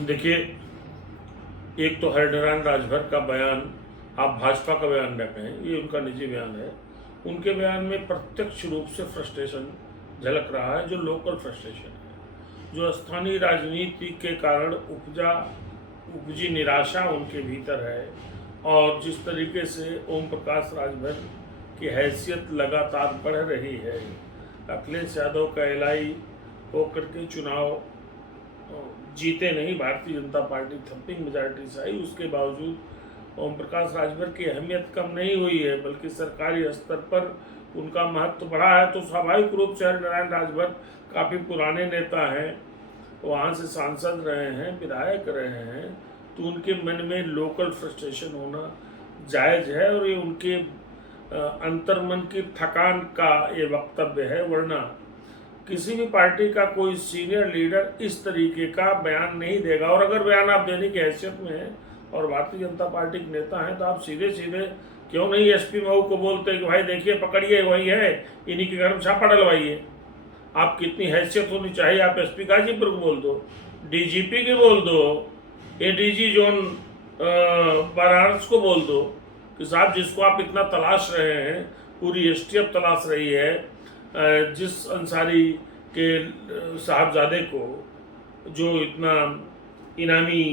देखिए, एक तो हरनिरान राजभर का बयान, आप भाजपा का बयान न कहें, ये उनका निजी बयान है। उनके बयान में प्रत्यक्ष रूप से फ्रस्ट्रेशन झलक रहा है, जो लोकल फ्रस्ट्रेशन है, जो स्थानीय राजनीति के कारण उपजी निराशा उनके भीतर है। और जिस तरीके से ओम प्रकाश राजभर की हैसियत लगातार बढ़ रही है, अखिलेश यादव का एलआई होकर के चुनाव जीते नहीं, Bharatiya Janata party thumping majority से आई, उसके बावजूद ओम प्रकाश राजभर की अहमियत कम नहीं हुई है, बल्कि सरकारी स्तर पर उनका महत्व बढ़ा है। तो स्वाभाविक रूप से हरनिरान राजभर काफ़ी पुराने नेता हैं, वहाँ से सांसद रहे हैं, विधायक रहे हैं, तो उनके मन में लोकल फ्रस्ट्रेशन होना जायज़ है और ये उनके अंतर्मन की थकान का ये वक्तव्य है। वरना किसी भी पार्टी का कोई सीनियर लीडर इस तरीके का बयान नहीं देगा। और अगर बयान आप देने की हैसियत में हैं और भारतीय जनता पार्टी के नेता हैं, तो आप सीधे सीधे क्यों नहीं एसपी मऊ को बोलते कि भाई देखिए पकड़िए, वही है, इन्हीं के घर में छापा डलवाइए। आप कितनी हैसियत होनी चाहिए, आप एसपी गाजीपुर को बोल दो, डीजीपी के बोल दो, एडीजी जोन वाराणसी को बोल दो कि साहब जिसको आप इतना तलाश रहे हैं, पूरी एसटीएफ तलाश रही है, जिस अंसारी के साहबजादे को जो इतना इनामी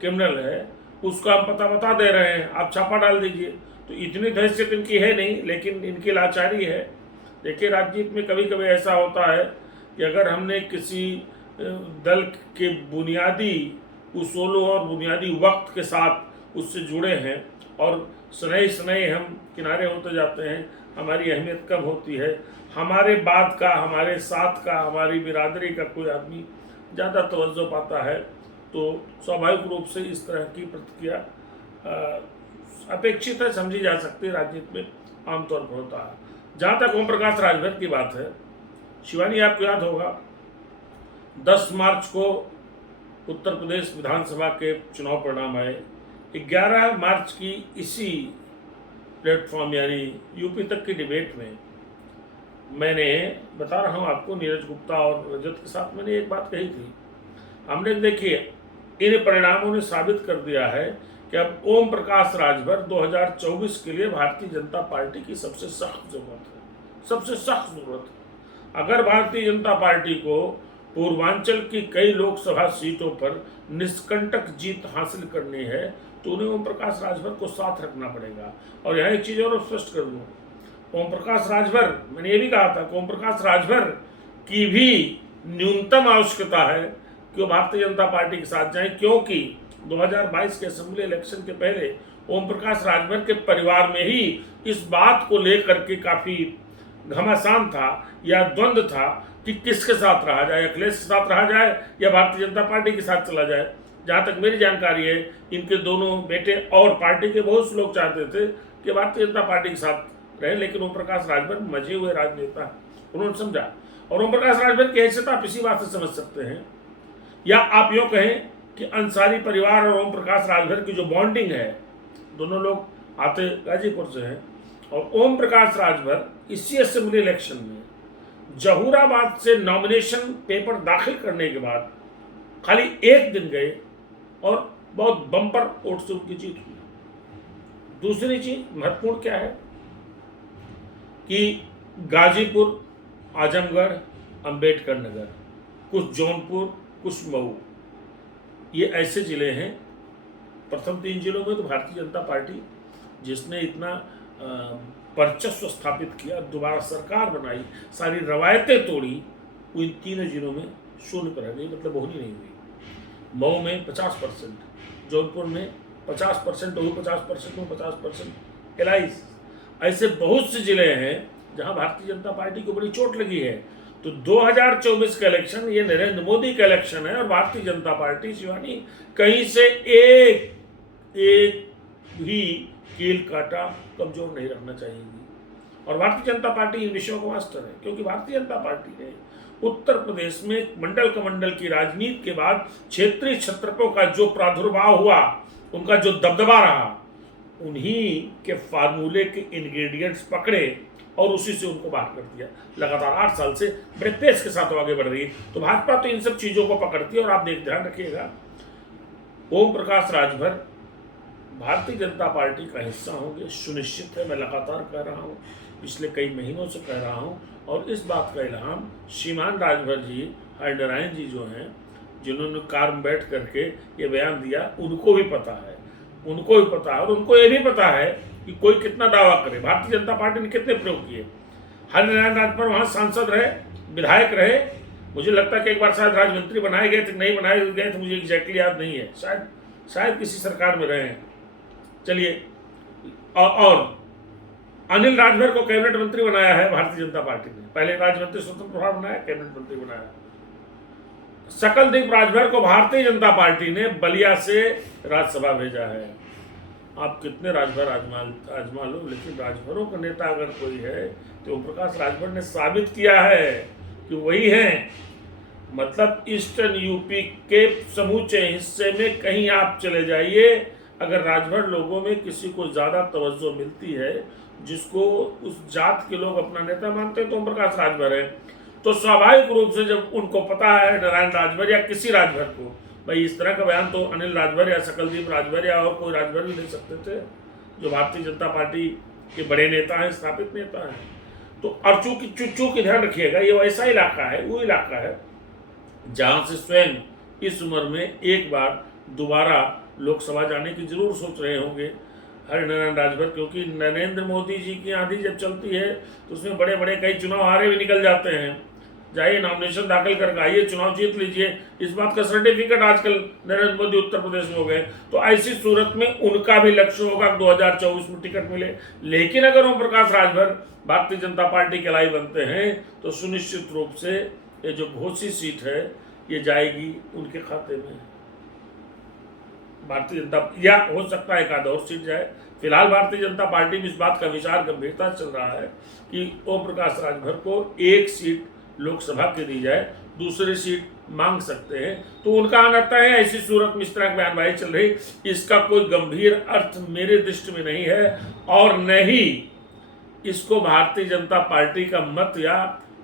क्रिमिनल है, उसका हम पता बता दे रहे हैं, आप छापा डाल दीजिए। तो इतनी हैसियत इनकी है नहीं, लेकिन इनकी लाचारी है। देखिए, राजनीति में कभी कभी ऐसा होता है कि अगर हमने किसी दल के बुनियादी उसूलों और बुनियादी वक्त के साथ उससे जुड़े हैं और स्नेह स्नेह हम किनारे होते जाते हैं, हमारी अहमियत कम होती है। हमारे बाद का, हमारे साथ का, हमारी बिरादरी का कोई आदमी ज़्यादा तवज्जो पाता है, तो स्वाभाविक रूप से इस तरह की प्रतिक्रिया अपेक्षित है, समझी जा सकती है, राजनीति में आमतौर पर होता है। जहाँ तक ओम प्रकाश राजभर की बात है, शिवानी आपको याद होगा 10 मार्च को उत्तर प्रदेश विधानसभा के चुनाव परिणाम आए। 11 मार्च की इसी प्लेटफॉर्म यानी यूपी तक की डिबेट में मैंने, बता रहा हूँ आपको, नीरज गुप्ता और रजत के साथ मैंने एक बात कही थी। हमने देखिए इन परिणामों ने साबित कर दिया है कि अब ओम प्रकाश राजभर 2024 के लिए भारतीय जनता पार्टी की सबसे सख्त जरूरत है, सबसे सख्त जरूरत है। अगर भारतीय जनता पार्टी को पूर्वांचल की कई लोकसभा सीटों पर निष्कंटक जीत हासिल करनी है, तो उन्हें ओम प्रकाश राजभर को साथ रखना पड़ेगा। और यहाँ एक चीज़ और स्पष्ट कर दूँ, ओम प्रकाश राजभर, मैंने ये भी कहा था कि ओम प्रकाश राजभर की भी न्यूनतम आवश्यकता है कि वो भारतीय जनता पार्टी के साथ जाएं, क्योंकि 2022 के असेंबली इलेक्शन के पहले ओम प्रकाश राजभर के परिवार में ही इस बात को लेकर के काफ़ी घमासान था या द्वंद्व था कि किसके साथ रहा जाए, अखिलेश के साथ रहा जाए या भारतीय जनता पार्टी के साथ चला जाए। जहाँ तक मेरी जानकारी है, इनके दोनों बेटे और पार्टी के बहुत से लोग चाहते थे कि भारतीय जनता पार्टी के साथ रहे, लेकिन ओम प्रकाश राजभर मजे हुए राजनेता, उन्होंने समझा। और ओम प्रकाश राजभर की हैसियत आप इसी बात से समझ सकते हैं, या आप यूँ कहें कि अंसारी परिवार और ओम प्रकाश राजभर की जो बॉन्डिंग है, दोनों लोग आते गाजीपुर से हैं, और ओम प्रकाश राजभर इसी असेंबली इलेक्शन में जहूराबाद से नॉमिनेशन पेपर दाखिल करने के बाद खाली एक दिन गए और बहुत बम्पर वोट से उनकी जीत हुई। दूसरी चीज महत्वपूर्ण क्या है कि गाजीपुर, आजमगढ़, अंबेडकर नगर, कुछ जौनपुर, कुछ मऊ, ये ऐसे ज़िले हैं। प्रथम 3 जिलों में तो भारतीय जनता पार्टी, जिसने इतना वर्चस्व स्थापित किया, दोबारा सरकार बनाई, सारी रवायतें तोड़ी, वो इन 3 जिलों में शून्य पर रह गई, मतलब बोहनी नहीं हुई। मऊ में 50%, जौनपुर में 50%, वही 50% में 50% एलाइज। ऐसे बहुत से ज़िले हैं जहां भारतीय जनता पार्टी को बड़ी चोट लगी है। तो 2024 का इलेक्शन ये नरेंद्र मोदी का इलेक्शन है, और भारतीय जनता पार्टी शिवानी कहीं से एक भी कील काटा कमजोर नहीं रखना चाहेगी। और भारतीय जनता पार्टी इन विषयों का मास्टर है, क्योंकि भारतीय जनता पार्टी ने उत्तर प्रदेश में मंडल कमंडल की राजनीति के बाद क्षेत्रीय छत्रपों का जो प्रादुर्भाव हुआ, उनका जो दबदबा रहा, उन्हीं के फार्मूले के इंग्रेडिएंट्स पकड़े और उसी से उनको बाहर कर दिया। लगातार 8 साल से बड़े पेस के साथ आगे बढ़ रही है। तो भाजपा तो इन सब चीज़ों को पकड़ती है। और आप ध्यान रखिएगा, ओम प्रकाश राजभर भारतीय जनता पार्टी का हिस्सा होंगे, सुनिश्चित है। मैं लगातार कह रहा हूँ, पिछले कई महीनों से कह रहा हूँ, और इस बात का इल्हाम श्रीमान राजभर जी, हरनारायण जी जो हैं, जिन्होंने कार में बैठ करके ये बयान दिया, उनको भी पता है, उनको भी पता है। और उनको ये भी पता है कि कोई कितना दावा करे, भारतीय जनता पार्टी ने कितने प्रयोग किए। हरनारायण राजभर वहाँ सांसद रहे, विधायक रहे, मुझे लगता है कि एक बार शायद राज्य मंत्री बनाए गए थे, नहीं बनाए गए थे, मुझे एग्जैक्टली याद नहीं है, शायद किसी सरकार में रहे हैं। चलिए, और अनिल राजभर को कैबिनेट मंत्री बनाया है भारतीय जनता पार्टी ने, पहले राज्य मंत्री स्वतंत्र प्रभार बनाया, कैबिनेट मंत्री बनाया। सकलदीप राजभर को भारतीय जनता पार्टी ने बलिया से राज्यसभा भेजा है। आप कितने राजभर आजमा लो, लेकिन राजभरों का नेता अगर कोई है तो ओम प्रकाश राजभर ने साबित किया है कि वही है। मतलब ईस्टर्न यूपी के समूचे हिस्से में कहीं आप चले जाइए, अगर राजभर लोगों में किसी को ज़्यादा तवज्जो मिलती है, जिसको उस जात के लोग अपना नेता मानते हैं, तो ओम प्रकाश राजभर है। तो स्वाभाविक रूप से जब उनको पता है नारायण राजभर या किसी राजभर को, भाई इस तरह का बयान तो अनिल राजभर या सकलदीप राजभर या और कोई राजभर भी दे सकते थे, जो भारतीय जनता पार्टी के बड़े नेता हैं, स्थापित नेता हैं। तो और चूंकि ध्यान रखिएगा, ये वैसा इलाका है, वो इलाका है जहाँ से स्वयं इस उम्र में एक बार दोबारा लोकसभा जाने की जरूर सोच रहे होंगे हरनारायण राजभर, क्योंकि नरेंद्र मोदी जी की आंधी जब चलती है तो उसमें बड़े बड़े कई चुनाव हारे भी निकल जाते हैं। जाइए, नॉमिनेशन दाखिल करके आइए, चुनाव जीत लीजिए, इस बात का सर्टिफिकेट आजकल नरेंद्र मोदी उत्तर प्रदेश में हो गए। तो ऐसी सूरत में उनका भी लक्ष्य होगा 2024 में टिकट मिले। लेकिन अगर ओम प्रकाश राजभर भारतीय जनता पार्टी के लाई बनते हैं तो सुनिश्चित रूप से ये जो घोसी सीट है ये जाएगी उनके खाते में, भारतीय जनता, या हो सकता है एक आध और सीट जाए। फिलहाल भारतीय जनता पार्टी में इस बात का विचार गंभीरता चल रहा है कि ओम प्रकाश राजभर को एक सीट लोकसभा के दी जाए, दूसरी सीट मांग सकते हैं। तो उनका आना है। ऐसी सूरत में इस तरह की बयानबाजी चल रही, इसका कोई गंभीर अर्थ मेरे दृष्टि में नहीं है, और न ही इसको भारतीय जनता पार्टी का मत या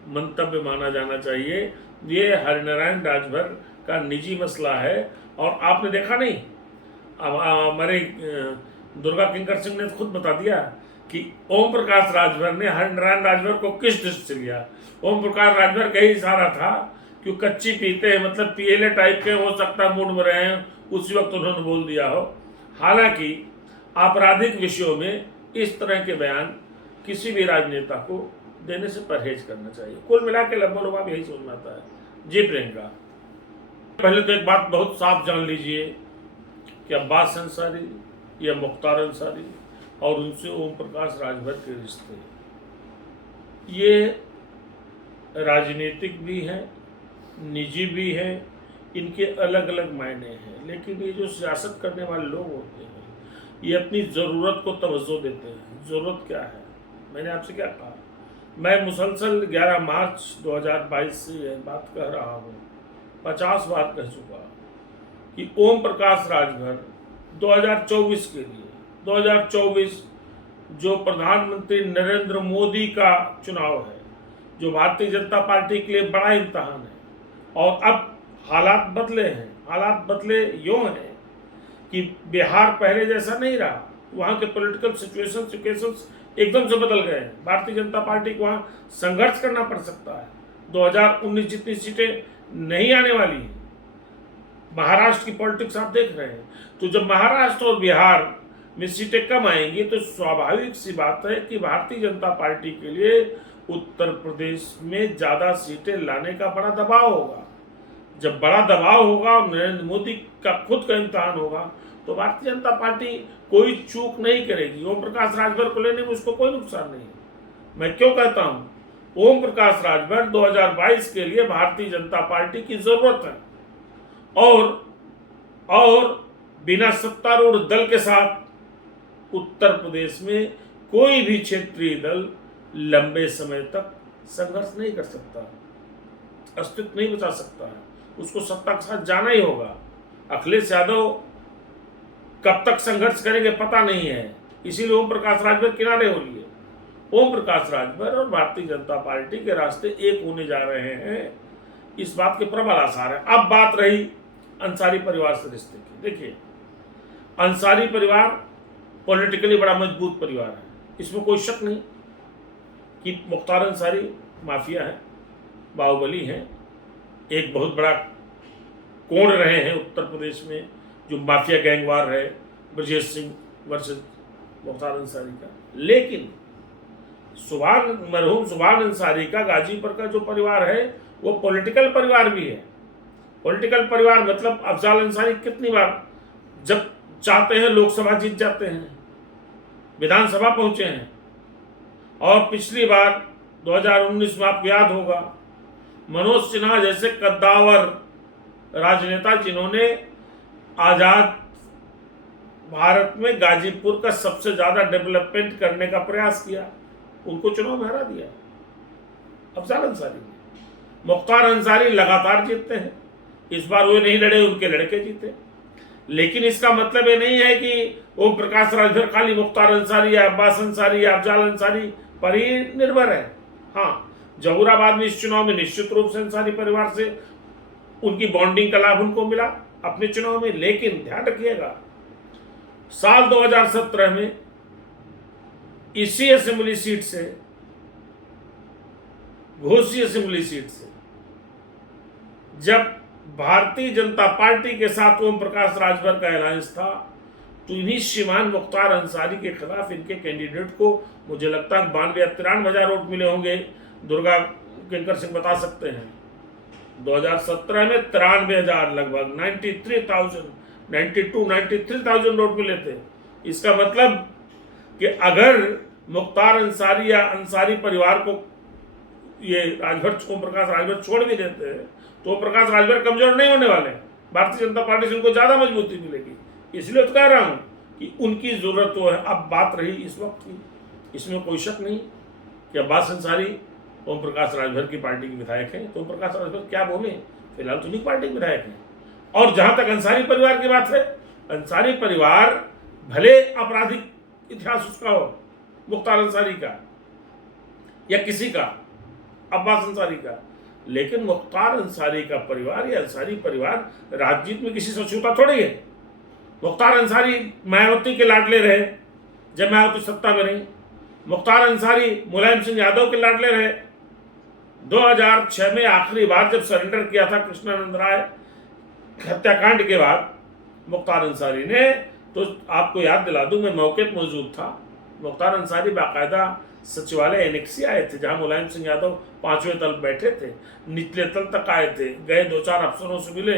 मंतव्य माना जाना चाहिए। ये हरनारायण राजभर का निजी मसला है। और आपने देखा नहीं, अब हमारे दुर्गा किंकर सिंह ने खुद बता दिया कि ओम प्रकाश राजभर ने हरनारायण राजभर को किस दृष्टि से लिया। ओम प्रकाश राजभर का ही इशारा था कि कच्ची पीते हैं, मतलब पीएलए टाइप के, हो सकता मूड में रहे हैं, उसी वक्त उन्होंने बोल दिया हो। हालांकि आपराधिक विषयों में इस तरह के बयान किसी भी राजनेता को देने से परहेज करना चाहिए। कुल मिला के लम्बा यही समझ में आता है। जी प्रियंका, पहले तो एक बात बहुत साफ जान लीजिए कि अब्बास अंसारी या मुख्तार अंसारी और उनसे ओम प्रकाश राजभर के रिश्ते ये राजनीतिक भी हैं, निजी भी हैं, इनके अलग अलग मायने हैं। लेकिन ये जो सियासत करने वाले लोग होते हैं, ये अपनी ज़रूरत को तवज्जो देते हैं। ज़रूरत क्या है? मैंने आपसे क्या कहा? मैं मुसलसल 11 मार्च 2022 से यह बात कह रहा हूँ, 50 बार कह चुका कि ओम प्रकाश राजभर 2024 के लिए, 2024 जो प्रधानमंत्री नरेंद्र मोदी का चुनाव है, जो भारतीय जनता पार्टी के लिए बड़ा इम्तहान है, और अब हालात बदले हैं। हालात बदले यूँ हैं कि बिहार पहले जैसा नहीं रहा, वहाँ के पॉलिटिकल सिचुएशंस एकदम से बदल गए हैं। भारतीय जनता पार्टी को वहाँ संघर्ष करना पड़ सकता है। 2019 जितनी सीटें नहीं आने वाली हैं। महाराष्ट्र की पॉलिटिक्स आप देख रहे हैं, तो जब महाराष्ट्र और बिहार में सीटें कम आएंगी तो स्वाभाविक सी बात है कि भारतीय जनता पार्टी के लिए उत्तर प्रदेश में ज़्यादा सीटें लाने का बड़ा दबाव होगा। जब बड़ा दबाव होगा और नरेंद्र मोदी का खुद का इम्तहान होगा तो भारतीय जनता पार्टी कोई चूक नहीं करेगी। ओम प्रकाश राजभर को लेने में उसको कोई नुकसान नहीं है। मैं क्यों कहता हूँ, ओम प्रकाश राजभर 2022 के लिए भारतीय जनता पार्टी की जरूरत है, और बिना सत्तारूढ़ दल के साथ उत्तर प्रदेश में कोई भी क्षेत्रीय दल लंबे समय तक संघर्ष नहीं कर सकता, अस्तित्व नहीं बचा सकता है। उसको सत्ता के साथ जाना ही होगा। अखिलेश यादव कब तक संघर्ष करेंगे पता नहीं है, इसीलिए ओम प्रकाश राजभर किनारे हो लिए। ओम प्रकाश राजभर और भारतीय जनता पार्टी के रास्ते एक होने जा रहे हैं, इस बात के प्रबल आसार है। अब बात रही अंसारी परिवार से रिश्ते की। देखिए, अंसारी परिवार पॉलिटिकली बड़ा मजबूत परिवार है, इसमें कोई शक नहीं कि मुख्तार अंसारी माफिया है, बाहुबली हैं, एक बहुत बड़ा कोण रहे हैं उत्तर प्रदेश में जो माफिया गैंगवार है, ब्रजेश सिंह वर्सेस मुख्तार अंसारी का। लेकिन मरहूम सुभान अंसारी का गाजीपुर का जो परिवार है वो पॉलिटिकल परिवार भी है। पॉलिटिकल परिवार मतलब अफजाल अंसारी कितनी बार जब चाहते हैं लोकसभा जीत जाते हैं, विधानसभा पहुंचे हैं, और पिछली बार 2019 में आपको याद होगा मनोज सिन्हा जैसे कद्दावर राजनेता जिन्होंने आजाद भारत में गाजीपुर का सबसे ज्यादा डेवलपमेंट करने का प्रयास किया, उनको चुनाव में हरा दिया अफजाल अंसारी ने। मुख्तार अंसारी लगातार जीतते हैं, इस बार वो नहीं लड़े, उनके लड़के जीते। लेकिन इसका मतलब ये नहीं है कि ओम प्रकाश राजभर खाली मुख्तार अंसारी या अब्बास अंसारी या अफजाल अंसारी पर ही निर्भर है। हाँ, जहूराबाद में इस चुनाव में निश्चित रूप से अंसारी परिवार से उनकी बॉन्डिंग का लाभ उनको मिला अपने चुनाव में। लेकिन ध्यान रखिएगा, साल 2017 में इसी असेंबली सीट से, घोसी असेंबली सीट से, जब भारतीय जनता पार्टी के साथ ओम प्रकाश राजभर का अलायंस था, तो इन्हीं श्रीमान मुख्तार अंसारी के खिलाफ इनके कैंडिडेट को मुझे लगता है 92-93 वोट मिले होंगे। दुर्गा किंकर सिंह बता सकते हैं। 2017 में 93,000 लगभग 93,000 वोट मिले थे। इसका मतलब कि अगर मुख्तार अंसारी या अंसारी परिवार को ये राजभर ओम प्रकाश राजभर छोड़ भी देते हैं तो ओम प्रकाश राजभर कमजोर नहीं होने वाले, भारतीय जनता पार्टी से उनको ज्यादा मजबूती मिलेगी। इसलिए तो कह रहा हूं कि उनकी जरूरत तो है। अब बात रही इस वक्त की, इसमें कोई शक नहीं कि अब्बास अंसारी ओम प्रकाश राजभर की पार्टी के विधायक हैं, तो ओम प्रकाश राजभर क्या बोले, फिलहाल तो उन्हीं पार्टी के विधायक हैं। और जहां तक अंसारी परिवार की बात है, अंसारी परिवार भले आपराधिक इतिहास उसका हो, मुख्तार अंसारी का या किसी का, अब्बास अंसारी का, लेकिन मुख्तार अंसारी का परिवार या अंसारी परिवार राजनीति में किसी से छूता थोड़ी है। मुख्तार अंसारी मायावती के लाडले रहे जब मायावती सत्ता में रही। मुख्तार अंसारी मुलायम सिंह यादव के लाडले रहे। 2006 में आखिरी बार जब सरेंडर किया था कृष्णानंद राय हत्याकांड के बाद मुख्तार अंसारी ने, तो आपको याद दिला दूं, मैं मौके पर मौजूद था। मुख्तार अंसारी बाकायदा सचिवालय एनेक्सी आए थे, जहां मुलायम सिंह यादव 5वें तल बैठे थे, निचले तल तक आए थे, गए 2-4 अफसरों से मिले,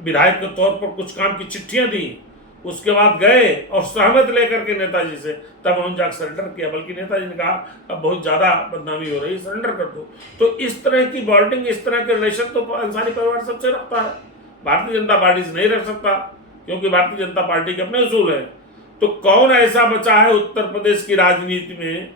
विधायक के तौर पर कुछ काम की चिट्ठियां दी, उसके बाद गए और सहमत लेकर के नेताजी से तब उन्होंने जाकर सरेंडर किया। बल्कि नेताजी ने कहा अब बहुत ज़्यादा बदनामी हो रही है, सरेंडर कर दो। तो इस तरह की बॉन्डिंग, इस तरह के रिलेशन तो अंसारी परिवार सबसे रखता है, भारतीय जनता पार्टी से नहीं रख सकता, क्योंकि भारतीय जनता पार्टी के अपने उसूल है। तो कौन ऐसा बचा है उत्तर प्रदेश की राजनीति में,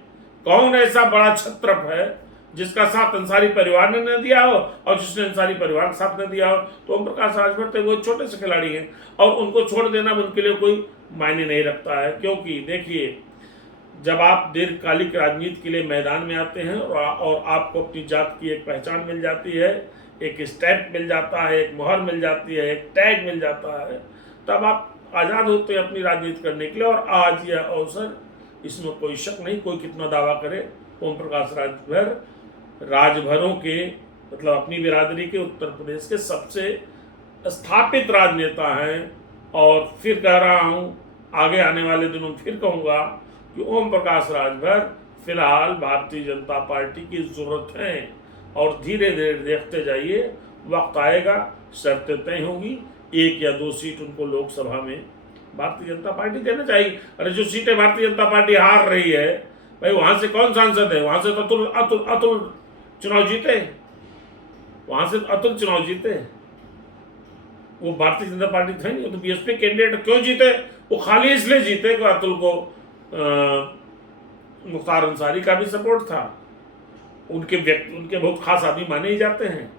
कौन ऐसा बड़ा छत्रप है जिसका साथ अंसारी परिवार ने न दिया हो और जिसने अंसारी परिवार का साथ न दिया हो? तो ओम प्रकाश राजभर थे, वो छोटे से खिलाड़ी हैं और उनको छोड़ देना उनके लिए कोई मायने नहीं रखता है। क्योंकि देखिए, जब आप दीर्घकालिक राजनीति के लिए मैदान में आते हैं और आपको अपनी जात की एक पहचान मिल जाती है, एक स्टैम्प मिल जाता है, एक मोहर मिल जाती है, एक टैग मिल जाता है, तब आप आज़ाद होते हैं अपनी राजनीति करने के लिए। और आज यह अवसर, इसमें कोई शक नहीं, कोई कितना दावा करे, ओम प्रकाश राजभर राजभरों के मतलब अपनी बिरादरी के उत्तर प्रदेश के सबसे स्थापित राजनेता हैं। और फिर कह रहा हूँ, आगे आने वाले दिनों में फिर कहूँगा कि ओम प्रकाश राजभर फिलहाल भारतीय जनता पार्टी की जरूरत है। और धीरे धीरे देखते जाइए, वक्त आएगा, शर्तें तय होंगी, 1 या 2 सीट उनको लोकसभा में भारतीय जनता पार्टी देना चाहिए। अरे जो सीटें भारतीय जनता पार्टी हार रही है भाई, वहां से कौन सांसद है? वहां से तो अतुल चुनाव जीते, वहां से अतुल चुनाव जीते, वो भारतीय जनता पार्टी थे नहीं, तो बीएसपी कैंडिडेट क्यों जीते? वो खाली इसलिए जीते कि अतुल को मुख्तार अंसारी का भी सपोर्ट था, उनके बहुत खास आदमी माने ही जाते हैं।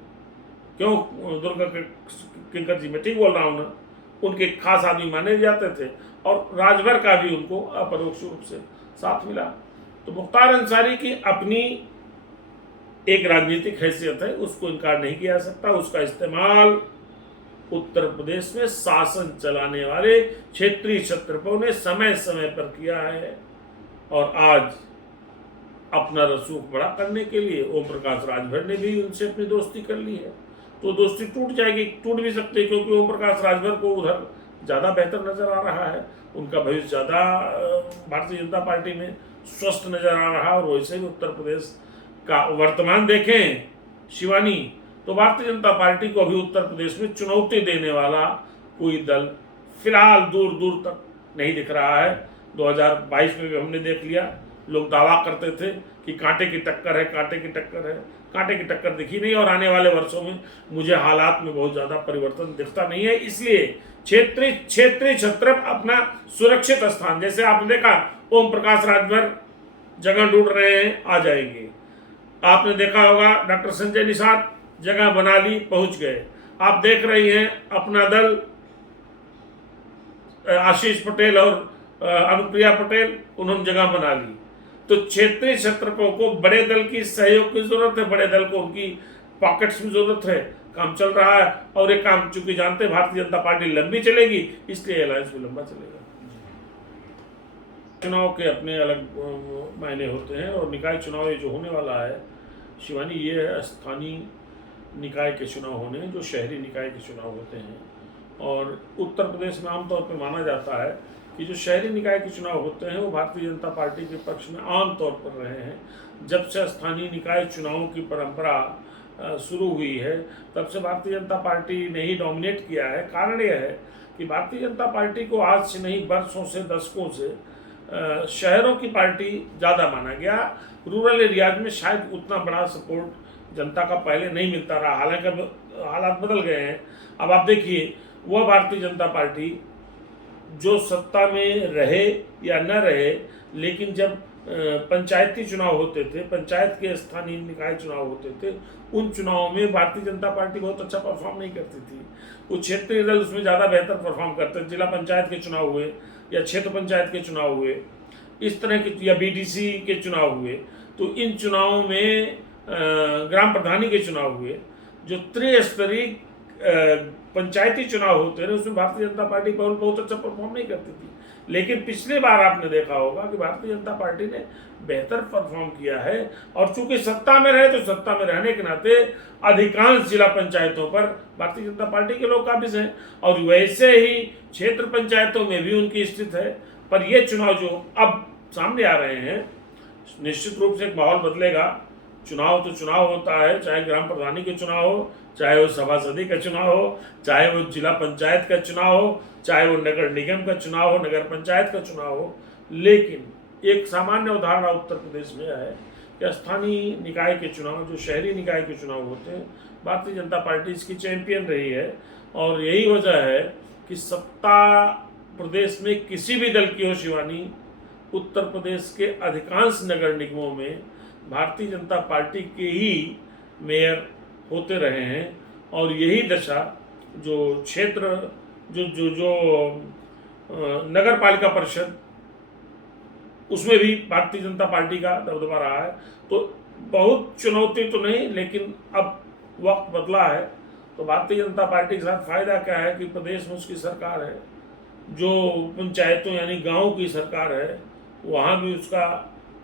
क्यों दुर्गा किंकर जी, मैं ठीक बोल रहा हूँ ना, उनके खास आदमी माने जाते थे और राजभर का भी उनको अपरोक्ष रूप से साथ मिला। तो मुख्तार अंसारी की अपनी एक राजनीतिक हैसियत है, उसको इनकार नहीं किया जा सकता। उसका इस्तेमाल उत्तर प्रदेश में शासन चलाने वाले क्षेत्रीय क्षत्रपों ने समय समय पर किया है। और आज अपना रसूख बड़ा करने के लिए ओम प्रकाश राजभर ने भी उनसे अपनी दोस्ती कर ली है। तो दोस्ती टूट जाएगी, टूट भी सकती है, क्योंकि ओम प्रकाश राजभर को उधर ज़्यादा बेहतर नज़र आ रहा है, उनका भविष्य ज़्यादा भारतीय जनता पार्टी में स्वस्थ नज़र आ रहा है। और वैसे भी उत्तर प्रदेश का वर्तमान देखें शिवानी, तो भारतीय जनता पार्टी को अभी उत्तर प्रदेश में चुनौती देने वाला कोई दल फिलहाल दूर दूर तक नहीं दिख रहा है। 2022 में भी हमने देख लिया, लोग दावा करते थे कि कांटे की टक्कर है, कांटे की टक्कर है, कांटे की टक्कर दिखी नहीं। और आने वाले वर्षों में मुझे हालात में बहुत ज़्यादा परिवर्तन दिखता नहीं है। इसलिए क्षेत्रीय छत्र अपना सुरक्षित स्थान, जैसे आपने देखा ओम प्रकाश राजभर जगह ढूंढ रहे हैं, आ जाएंगे। आपने देखा होगा डॉक्टर संजय निषाद जगह बना ली, पहुंच गए। आप देख रही हैं अपना दल आशीष पटेल और अनुप्रिया पटेल, उन्होंने जगह बना ली। तो क्षेत्रीय क्षेत्रकों को बड़े दल की सहयोग की जरूरत है, बड़े दल को उनकी पॉकेट्स में जरूरत है। काम चल रहा है और ये काम चूंकि जानते हैं भारतीय जनता पार्टी लंबी चलेगी, इसलिए अलायंस भी लंबा चलेगा। चुनाव के अपने अलग मायने होते हैं और निकाय चुनाव ये जो होने वाला है शिवानी, ये स्थानीय निकाय के चुनाव होने हैं, जो शहरी निकाय के चुनाव होते हैं। और उत्तर प्रदेश में आमतौर पर माना जाता है कि जो शहरी निकाय के चुनाव होते हैं वो भारतीय जनता पार्टी के पक्ष में आमतौर पर रहे हैं। जब से स्थानीय निकाय चुनावों की परंपरा शुरू हुई है, तब से भारतीय जनता पार्टी ने ही डोमिनेट किया है। कारण यह है कि भारतीय जनता पार्टी को आज से नहीं, वर्षों से, दशकों से शहरों की पार्टी ज़्यादा माना गया। रूरल एरियाज में शायद उतना बड़ा सपोर्ट जनता का पहले नहीं मिलता रहा, हालांकि अब हालात बदल गए हैं। अब आप देखिए, वह भारतीय जनता पार्टी जो सत्ता में रहे या न रहे, लेकिन जब पंचायती चुनाव होते थे, पंचायत के स्थानीय निकाय चुनाव होते थे, उन चुनावों में भारतीय जनता पार्टी बहुत अच्छा परफॉर्म नहीं करती थी। कुछ क्षेत्रीय दल उसमें ज़्यादा बेहतर परफॉर्म करते थे। जिला पंचायत के चुनाव हुए या क्षेत्र पंचायत के चुनाव हुए, इस तरह के, या बीडीसी के चुनाव हुए, तो इन चुनावों में ग्राम प्रधानी के चुनाव हुए, जो त्रिस्तरीय पंचायती चुनाव होते रहे, उसमें भारतीय जनता पार्टी बहुत अच्छा परफॉर्म नहीं करती थी। लेकिन पिछली बार आपने देखा होगा कि भारतीय जनता पार्टी ने बेहतर परफॉर्म किया है। और चूंकि सत्ता में रहे, तो सत्ता में रहने के नाते अधिकांश जिला पंचायतों पर भारतीय जनता पार्टी के लोग काबिज हैं, और वैसे ही क्षेत्र पंचायतों में भी उनकी स्थिति है। पर ये चुनाव जो अब सामने आ रहे हैं, निश्चित रूप से एक माहौल बदलेगा। चुनाव तो चुनाव होता है, चाहे ग्राम प्रधानी के चुनाव हो, चाहे वो सभासदी का चुनाव हो, चाहे वो जिला पंचायत का चुनाव हो, चाहे वो नगर निगम का चुनाव हो, नगर पंचायत का चुनाव हो। लेकिन एक सामान्य उदाहरण उत्तर प्रदेश में है कि स्थानीय निकाय के चुनाव, जो शहरी निकाय के चुनाव होते हैं, भारतीय जनता पार्टी इसकी चैंपियन रही है। और यही वजह है कि सत्ता प्रदेश में किसी भी दल की हो शिवानी, उत्तर प्रदेश के अधिकांश नगर निगमों में भारतीय जनता पार्टी के ही मेयर होते रहे हैं। और यही दशा जो क्षेत्र जो नगर पालिका परिषद, उसमें भी भारतीय जनता पार्टी का दबदबा रहा है। तो बहुत चुनौती तो नहीं, लेकिन अब वक्त बदला है। तो भारतीय जनता पार्टी के साथ फायदा क्या है कि प्रदेश में उसकी सरकार है, जो पंचायतों यानी गांव की सरकार है, वहाँ भी उसका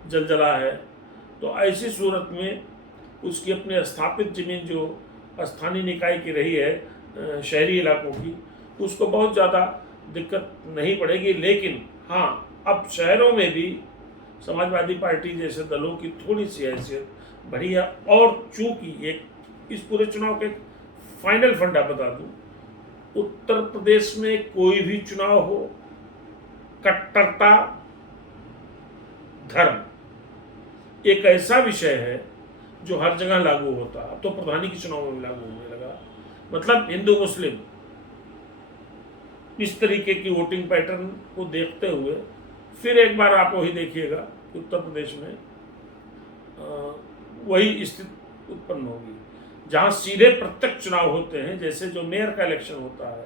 जलजला है। तो ऐसी सूरत में उसकी अपने स्थापित जमीन जो स्थानीय निकाय की रही है शहरी इलाकों की, उसको बहुत ज़्यादा दिक्कत नहीं पड़ेगी। लेकिन हाँ, अब शहरों में भी समाजवादी पार्टी जैसे दलों की थोड़ी सी हैसियत बढ़ी है। और चूंकि एक इस पूरे चुनाव के फाइनल फंडा बता दूं, उत्तर प्रदेश में कोई भी चुनाव हो, कट्टरता, धर्म एक ऐसा विषय है जो हर जगह लागू होता है। तो प्रधानी के चुनाव में भी लागू होने लगा। मतलब हिंदू मुस्लिम इस तरीके की वोटिंग पैटर्न को देखते हुए फिर एक बार आप वही देखिएगा कि उत्तर प्रदेश में वही स्थिति उत्पन्न होगी, जहां सीधे प्रत्यक्ष चुनाव होते हैं। जैसे जो मेयर का इलेक्शन होता है,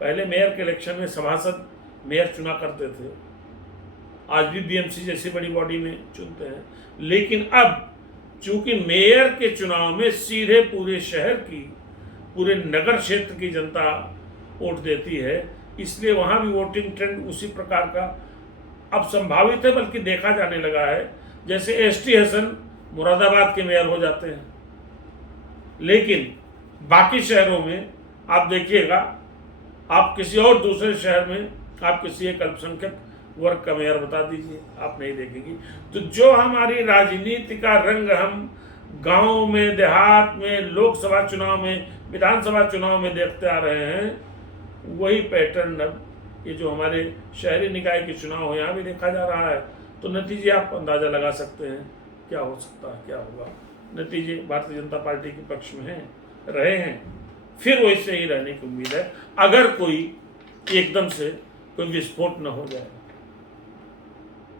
पहले मेयर के इलेक्शन में सभासद मेयर चुना करते थे, आज भी बीएमसी जैसी बड़ी बॉडी में चुनते हैं। लेकिन अब चूंकि मेयर के चुनाव में सीधे पूरे शहर की पूरे नगर क्षेत्र की जनता वोट देती है, इसलिए वहाँ भी वोटिंग ट्रेंड उसी प्रकार का अब संभावित है, बल्कि देखा जाने लगा है। जैसे एसटी हसन मुरादाबाद के मेयर हो जाते हैं, लेकिन बाकी शहरों में आप देखिएगा, आप किसी और दूसरे शहर में आप किसी एक अल्पसंख्यक वर्ग का मेयर बता दीजिए, आप नहीं देखेंगी। तो जो हमारी राजनीति का रंग हम गांव में, देहात में, लोकसभा चुनाव में, विधानसभा चुनाव में देखते आ रहे हैं, वही पैटर्न अब ये जो हमारे शहरी निकाय के चुनाव हो यहाँ भी देखा जा रहा है। तो नतीजे आप अंदाज़ा लगा सकते हैं क्या हो सकता है, क्या होगा। नतीजे भारतीय जनता पार्टी के पक्ष में हैं, रहे हैं, फिर वैसे ही रहने की उम्मीद है, अगर कोई एकदम से कोई विस्फोट न हो जाए।